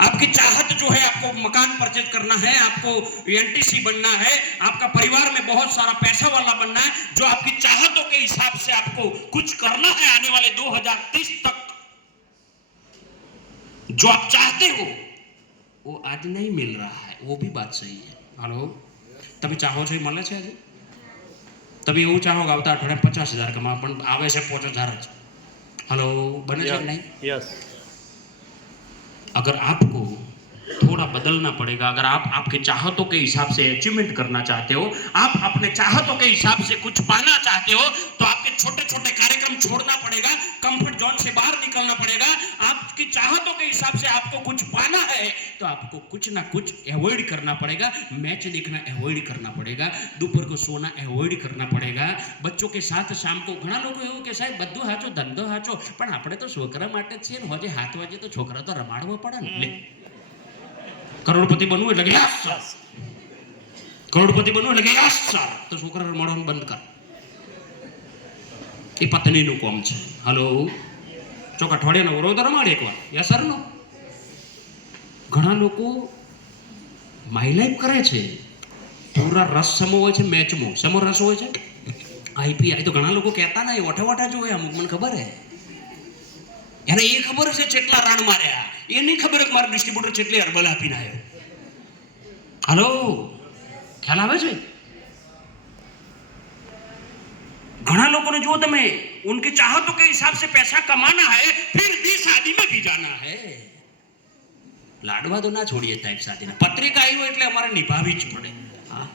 आपकी चाहत जो है आपको मकान परचेज करना है आपको एनटीसी बनना है आपका परिवार में बहुत सारा पैसा वाला बनना है जो आपकी चाहतों के हिसाब से आपको कुछ करना है आने वाले 2030 तक जो आप चाहते हो वो आज नहीं मिल रहा है वो भी बात सही है हेलो તમે ચાહો છો એ મળે છે આજે તમે એવું ચાહો કે આવતા અઠવાડિયે પચાસ હજાર કમા પણ આવે છે પાંચ હજાર જ હલો બને છે કે નહીં यस अगर आपको थोड़ा बदलना पड़ेगा अगर आप आपके चाहतों के हिसाब से अचीवमेंट करना चाहते हो आप अपने चाहतों के हिसाब से कुछ पाना चाहते हो तो आपके छोटे छोटे कार्यक्रम छोड़ना पड़ेगा कंफर्ट जोन से बाहर निकलना पड़ेगा आपकी चाहतों के हिसाब से आपको कुछ पाना है तो आपको कुछ ना कुछ अवॉइड करना पड़ेगा मैच देखना अवॉइड करना पड़ेगा दोपहर को सोना अवॉइड करना पड़ेगा बच्चों के साथ शाम को ઘણા લોકો એવું કે સાહેબ બધું હાચો ધંધો હાચો પણ આપણે તો છોકરા માટે જ છીએ ને હોજે હાથ વાજે તો છોકરા તો રમાડવો પડે ને લે કરોડપતિ બનવું એટલે કે યસ કરોડપતિ બનવું એટલે કે યસ સર. તો છોકરા રમાડવાનું બંધ કર. એ પત્નીનું કોમ છે. હલો. ચોક અઠવાડિયાનો વરો તો રમાડે એકવાર. યસ સર નો ઘણા લોકો માય લાઈફ કરે છે. પૂરા રસ સમો હોય છે મેચમાં સમો રસ હોય છે? આઈપીઆઈ તો ઘણા લોકો કહેતા નહીં ઓઠા ઓઠા જોવે. અમુક મને ખબર હે. એને એ ખબર છે કેટલા રાણ માર્યા. એ નહીં ખબર કે મારો ડિસ્ટ્રીબ્યુટર કેટલી હર્બલ આપીને આવ્યો હલો ખ્યાલ આવે છે? ઘણા લોકોને જુઓ તમે, ઉનકે ચાહતો કે હિસાબ સે પૈસા કમાના હે, ફિર भी शादी में भी जाना है લાડવા તો ના છોડીએ સાહેબ સાથીને પત્રિકા આવી હોય એટલે અમારે નિભાવી જ પડે. હા.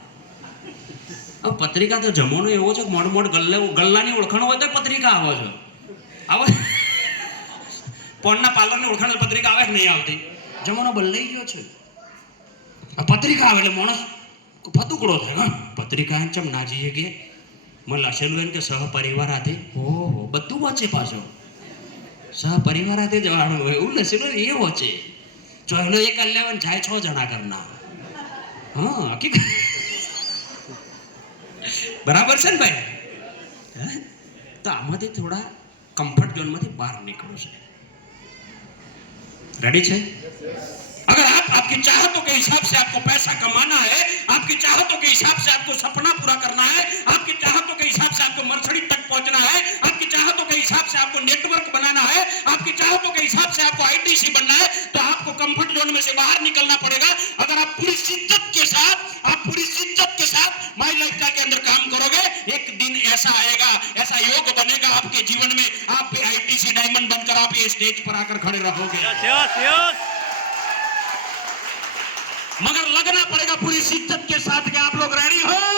પત્રિકા તો જમવાનો એવો છે મોડ મોડ ગલ્લે, ગલ્લાની ઓળખાણ હોય તો પત્રિકા આવો છો. આવો. પોનના પાર્લરની ઓળખાણ પત્રિકા આવે કે નહીં આવતી? જમાનો બદલાઈ ગયો છે. આ પત્રિકા આવે એટલે માણસ ફતુકડો થાય હા. પત્રિકા ચમ ના જઈએ કે મને લખેલું એમ કે સહપરિવાર હાથે. ઓહો બધું વાંચે પાછો. સહપરિવાર હાથે જવાનું હોય એવું લખેલું એ વાંચે. ચોહેલો એક અલ્યાવન જાય છ જણા ઘરના. હા હકીકત. બરાબર છે ને ભાઈ? હે? તો આમાંથી થોડા કમ્ફર્ટ ઝોનમાંથી બહાર નીકળો છે. रेडी છે अगर आप, आपकी चाहतों के हिसाब से आपको पैसा कमाना है, आपकी चाहतों के हिसाब से आपको सपना पूरा करना है, आपकी चाहतों के हिसाब से आपको मर्सडी तक पहुँचना है, आपकी चाहतों के हिसाब से आपको नेटवर्क बनाना है, आपकी चाहतों के हिसाब से आपको आईटीसी बनना है तो आपको कंफर्ट जोन में से बाहर निकलना पड़ेगा। अगर आप पूरी शिद्दत के साथ, आप पूरी शिद्दत के साथ माई लाइफस्टाइल के अंदर काम करोगे, एक दिन ऐसा आएगा ऐसा बनेगा आपके जीवन में। आप भी आईटीसी डायमंड बनकर आप ये स्टेज पर आकर खड़े रहोगे। मगर लगना पड़ेगा पूरी शिद्दत के साथ कि आप लोग रेडी हो?